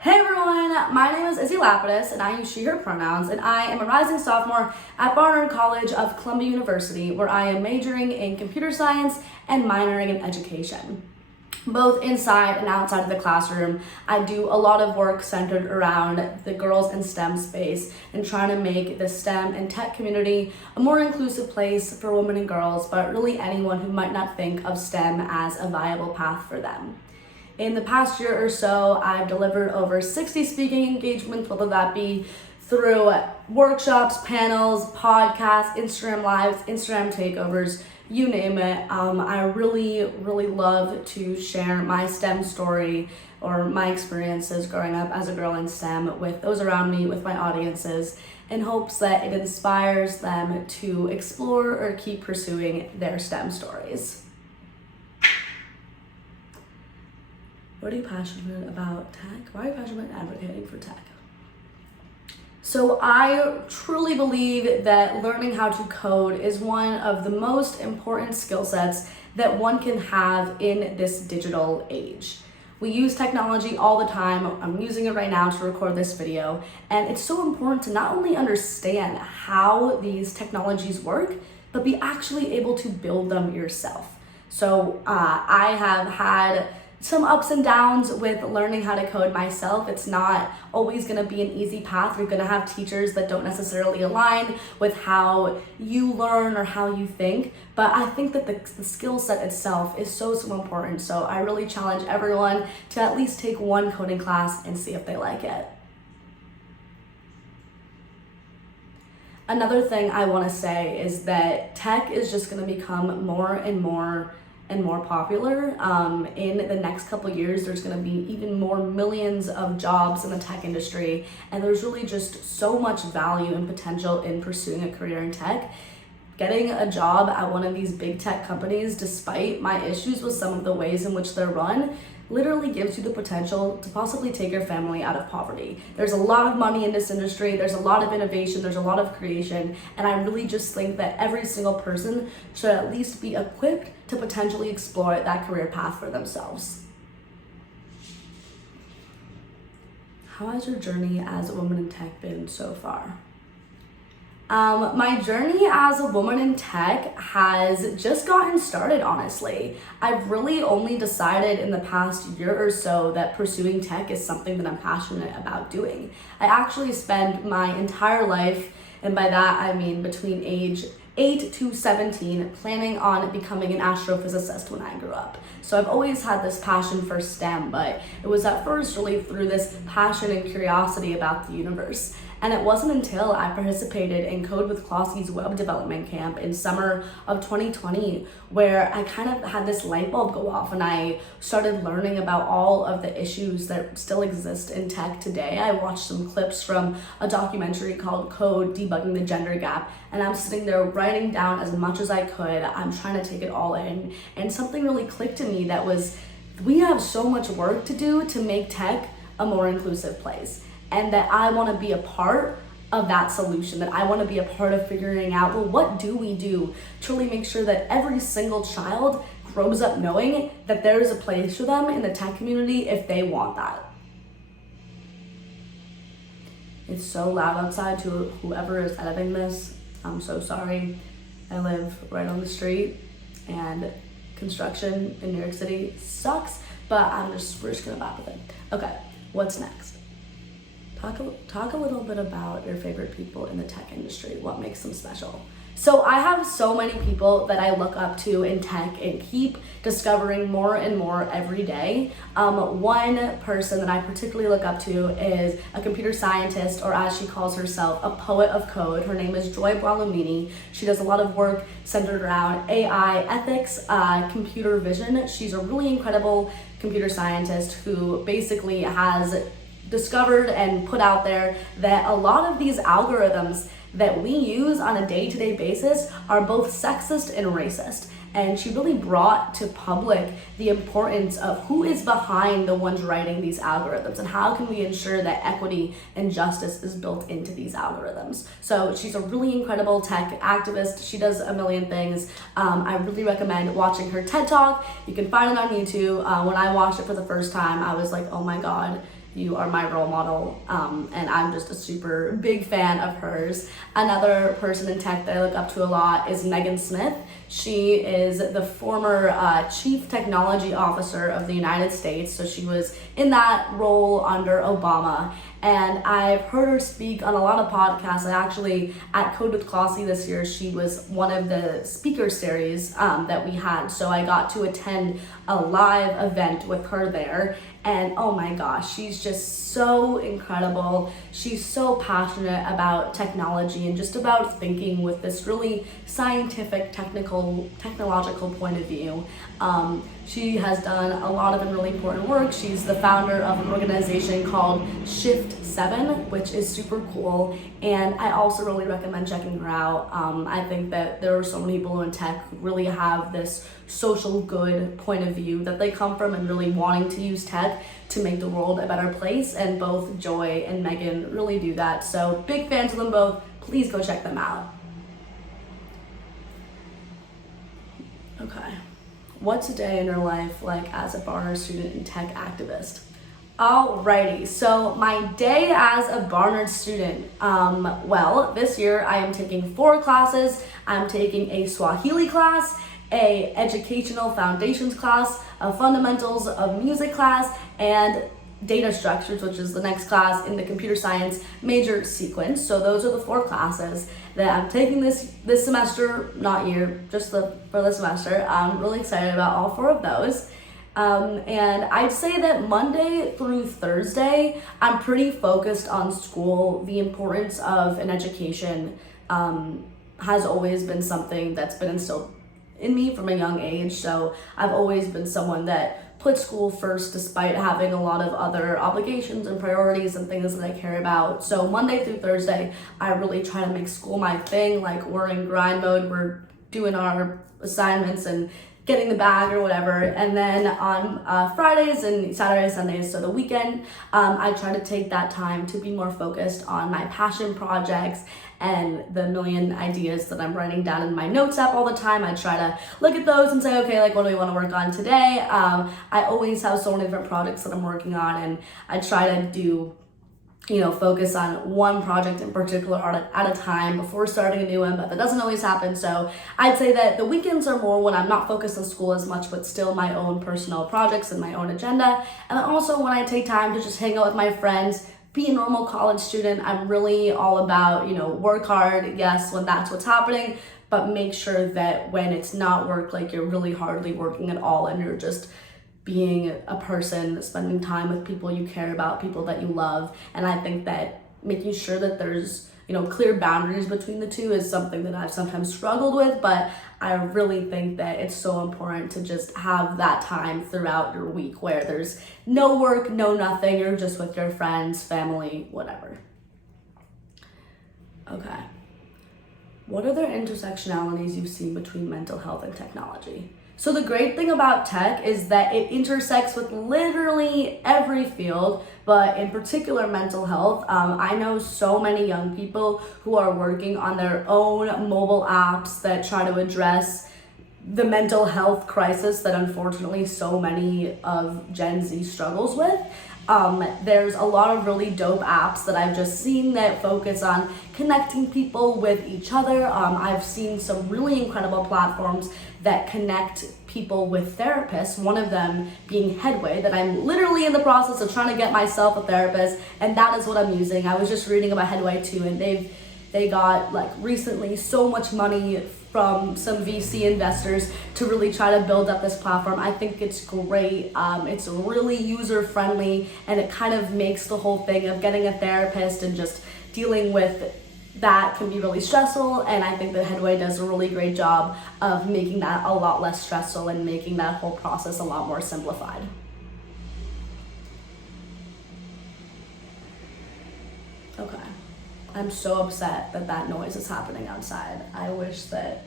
Hey everyone, my name is Izzy Lapidus and I use she, her pronouns, and I am a rising sophomore at Barnard College of Columbia University, where I am majoring in computer science and minoring in education. Both inside and outside of the classroom, I do a lot of work centered around the girls in STEM space and trying to make the STEM and tech community a more inclusive place for women and girls, but really anyone who might not think of STEM as a viable path for them. In the past year or so, I've delivered over 60 speaking engagements, whether that be through workshops, panels, podcasts, Instagram lives, Instagram takeovers, you name it. I really love to share my STEM story or my experiences growing up as a girl in STEM with those around me, with my audiences, in hopes that it inspires them to explore or keep pursuing their STEM stories. What are you passionate about tech? Why are you passionate about advocating for tech? So I truly believe that learning how to code is one of the most important skill sets that one can have in this digital age. We use technology all the time. I'm using it right now to record this video, and it's so important to not only understand how these technologies work, but be actually able to build them yourself. So I have had some ups and downs with learning how to code myself. It's not always going to be an easy path. You're going to have teachers that don't necessarily align with how you learn or how you think, but I think that the skill set itself is so important. So I really challenge everyone to at least take one coding class and see if they like it. Another thing I want to say is that tech is just going to become more and more popular. In the next couple years, there's going to be even more millions of jobs in the tech industry, and there's really just so much value and potential in pursuing a career in tech. Getting a job at one of these big tech companies, despite my issues with some of the ways in which they're run, literally gives you the potential to possibly take your family out of poverty. There's a lot of money in this industry, there's a lot of innovation, there's a lot of creation, and I really just think that every single person should at least be equipped to potentially explore that career path for themselves. How has your journey as a woman in tech been so far? My journey as a woman in tech has just gotten started, honestly. I've really only decided in the past year or so that pursuing tech is something that I'm passionate about doing. I actually spent my entire life, and by that I mean between age 8 to 17, planning on becoming an astrophysicist when I grew up. So I've always had this passion for STEM, but it was at first really through this passion and curiosity about the universe. And it wasn't until I participated in Kode with Klossy's web development camp in summer of 2020 where I kind of had this light bulb go off and I started learning about all of the issues that still exist in tech today. I watched some clips from a documentary called Kode, Debugging the Gender Gap, and I'm sitting there writing down as much as I could. I'm trying to take it all in, and something really clicked to me that was, we have so much work to do to make tech a more inclusive place. And that I want to be a part of that solution, that I want to be a part of figuring out, well, what do we do to really make sure that every single child grows up knowing that there is a place for them in the tech community if they want that. It's so loud outside to whoever is editing this. I'm so sorry. I live right on the street and construction in New York City sucks, but we're just gonna vibe with it. Okay, what's next? Talk a little bit about your favorite people in the tech industry. What makes them special? So I have so many people that I look up to in tech and keep discovering more and more every day. One person that I particularly look up to is a computer scientist, or as she calls herself, a poet of code. Her name is Joy Bralumini. She does a lot of work centered around AI ethics, computer vision. She's a really incredible computer scientist who basically has discovered and put out there that a lot of these algorithms that we use on a day-to-day basis are both sexist and racist. And she really brought to public the importance of who is behind the ones writing these algorithms and how can we ensure that equity and justice is built into these algorithms. So she's a really incredible tech activist. She does a million things. I really recommend watching her TED Talk. You can find it on YouTube. When I watched it for the first time, I was like, oh my God, You are my role model, and I'm just a super big fan of hers. Another person in tech that I look up to a lot is Megan Smith. She is the former Chief Technology Officer of the United States, so she was in that role under Obama. And I've heard her speak on a lot of podcasts. I actually, at Kode with Klossy this year, she was one of the speaker series that we had. So I got to attend a live event with her there. And oh my gosh, she's just so incredible. She's so passionate about technology and just about thinking with this really scientific, technological point of view. She has done a lot of really important work. She's the founder of an organization called Shift 7, which is super cool. And I also really recommend checking her out. I think that there are so many people in tech who really have this social good point of view that they come from and really wanting to use tech to make the world a better place. And both Joy and Megan really do that. So big fans of them both. Please go check them out. Okay. What's a day in your life like as a Barnard student and tech activist? Alrighty, so my day as a Barnard student. Well, this year I am taking 4 classes. I'm taking a Swahili class, a educational foundations class, a fundamentals of music class, and data structures, which is the next class in the computer science major sequence. So those are the 4 classes that I'm taking this semester, not year, just for the semester. I'm really excited about all 4 of those. And I'd say that Monday through Thursday, I'm pretty focused on school. The importance of an education has always been something that's been instilled in me from a young age. So I've always been someone that put school first despite having a lot of other obligations and priorities and things that I care about. So Monday through Thursday, I really try to make school my thing. Like, we're in grind mode, we're doing our assignments and getting the bag or whatever. And then on Fridays and Saturdays, Sundays, so the weekend, I try to take that time to be more focused on my passion projects and the million ideas that I'm writing down in my notes app all the time. I try to look at those and say, okay, like, what do we want to work on today? I always have so many different projects that I'm working on, and I try to do, focus on one project in particular at a time before starting a new one, but that doesn't always happen. So I'd say that the weekends are more when I'm not focused on school as much, but still my own personal projects and my own agenda. And then also when I take time to just hang out with my friends, be a normal college student. I'm really all about, work hard, yes, when that's what's happening, but make sure that when it's not work, like, you're really hardly working at all and you're just being a person, spending time with people you care about, people that you love. And I think that making sure that there's, clear boundaries between the two is something that I've sometimes struggled with, but I really think that it's so important to just have that time throughout your week where there's no work, no nothing, you're just with your friends, family, whatever. Okay. What are the intersectionalities you've seen between mental health and technology? So the great thing about tech is that it intersects with literally every field, but in particular mental health. I know so many young people who are working on their own mobile apps that try to address the mental health crisis that unfortunately so many of Gen Z struggles with. There's a lot of really dope apps that I've just seen that focus on connecting people with each other. I've seen some really incredible platforms that connect people with therapists, one of them being Headway, that I'm literally in the process of trying to get myself a therapist, and that is what I'm using. I was just reading about Headway too, and they got, like, recently so much money from some VC investors to really try to build up this platform. I think it's great. It's really user friendly, and it kind of makes the whole thing of getting a therapist and just dealing with that can be really stressful, and I think that Headway does a really great job of making that a lot less stressful and making that whole process a lot more simplified. Okay. I'm so upset that that noise is happening outside. I wish that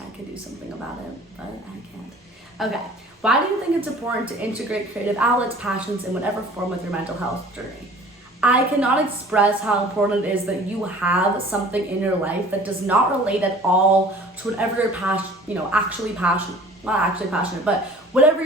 I could do something about it, but I can't. Okay, why do you think it's important to integrate creative outlets, passions in whatever form with your mental health journey? I cannot express how important it is that you have something in your life that does not relate at all to whatever you're actually not actually passionate, but whatever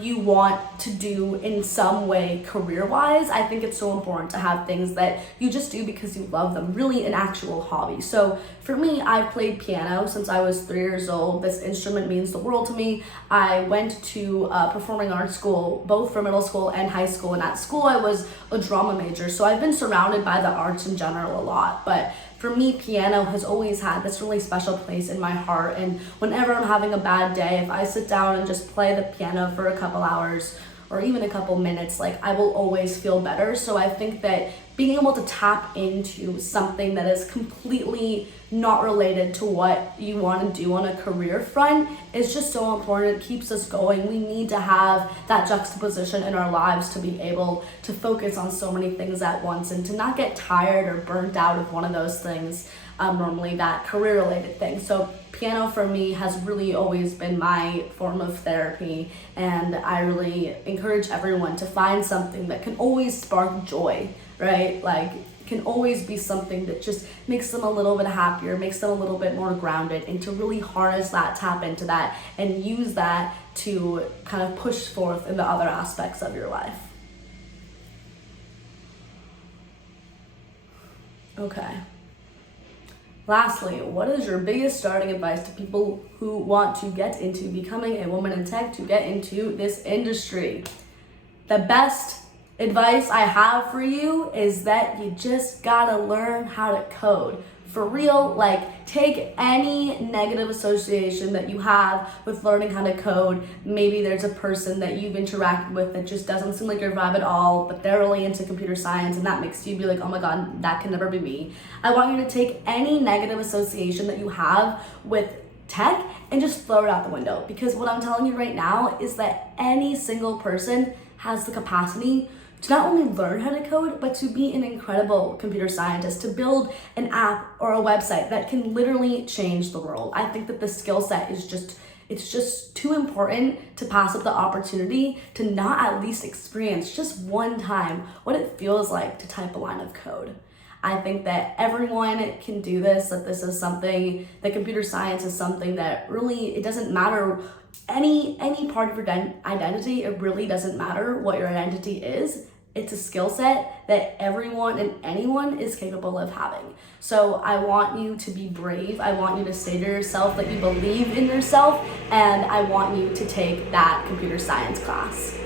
you want to do in some way career-wise, I think it's so important to have things that you just do because you love them, really an actual hobby. So for me, I've played piano since I was 3 years old. This instrument means the world to me. I went to performing arts school, both for middle school and high school, and at school I was a drama major, so I've been surrounded by the arts in general a lot. But for me, piano has always had this really special place in my heart, and whenever I'm having a bad day, if I sit down and just play the piano for a couple hours or even a couple minutes, like, I will always feel better. So I think that being able to tap into something that is completely not related to what you want to do on a career front is just so important. It keeps us going. We need to have that juxtaposition in our lives to be able to focus on so many things at once and to not get tired or burnt out of one of those things, normally that career related thing. So piano for me has really always been my form of therapy, and I really encourage everyone to find something that can always spark joy, right? Like, can always be something that just makes them a little bit happier, makes them a little bit more grounded, and to really harness that, tap into that, and use that to kind of push forth in the other aspects of your life. Okay. Lastly, what is your biggest starting advice to people who want to get into becoming a woman in tech, to get into this industry? The best advice I have for you is that you just gotta learn how to code. For real, like, take any negative association that you have with learning how to code. Maybe there's a person that you've interacted with that just doesn't seem like your vibe at all, but they're really into computer science, and that makes you be like, oh my god, that can never be me. I want you to take any negative association that you have with tech and just throw it out the window, because what I'm telling you right now is that any single person has the capacity to not only learn how to code, but to be an incredible computer scientist, to build an app or a website that can literally change the world. I think that the skill set is it's just too important to pass up the opportunity to not at least experience just one time what it feels like to type a line of code. I think that everyone can do this, that this is something, that computer science is something that really, it doesn't matter any part of your identity, it really doesn't matter what your identity is. It's a skill set that everyone and anyone is capable of having. So I want you to be brave. I want you to say to yourself that you believe in yourself, and I want you to take that computer science class.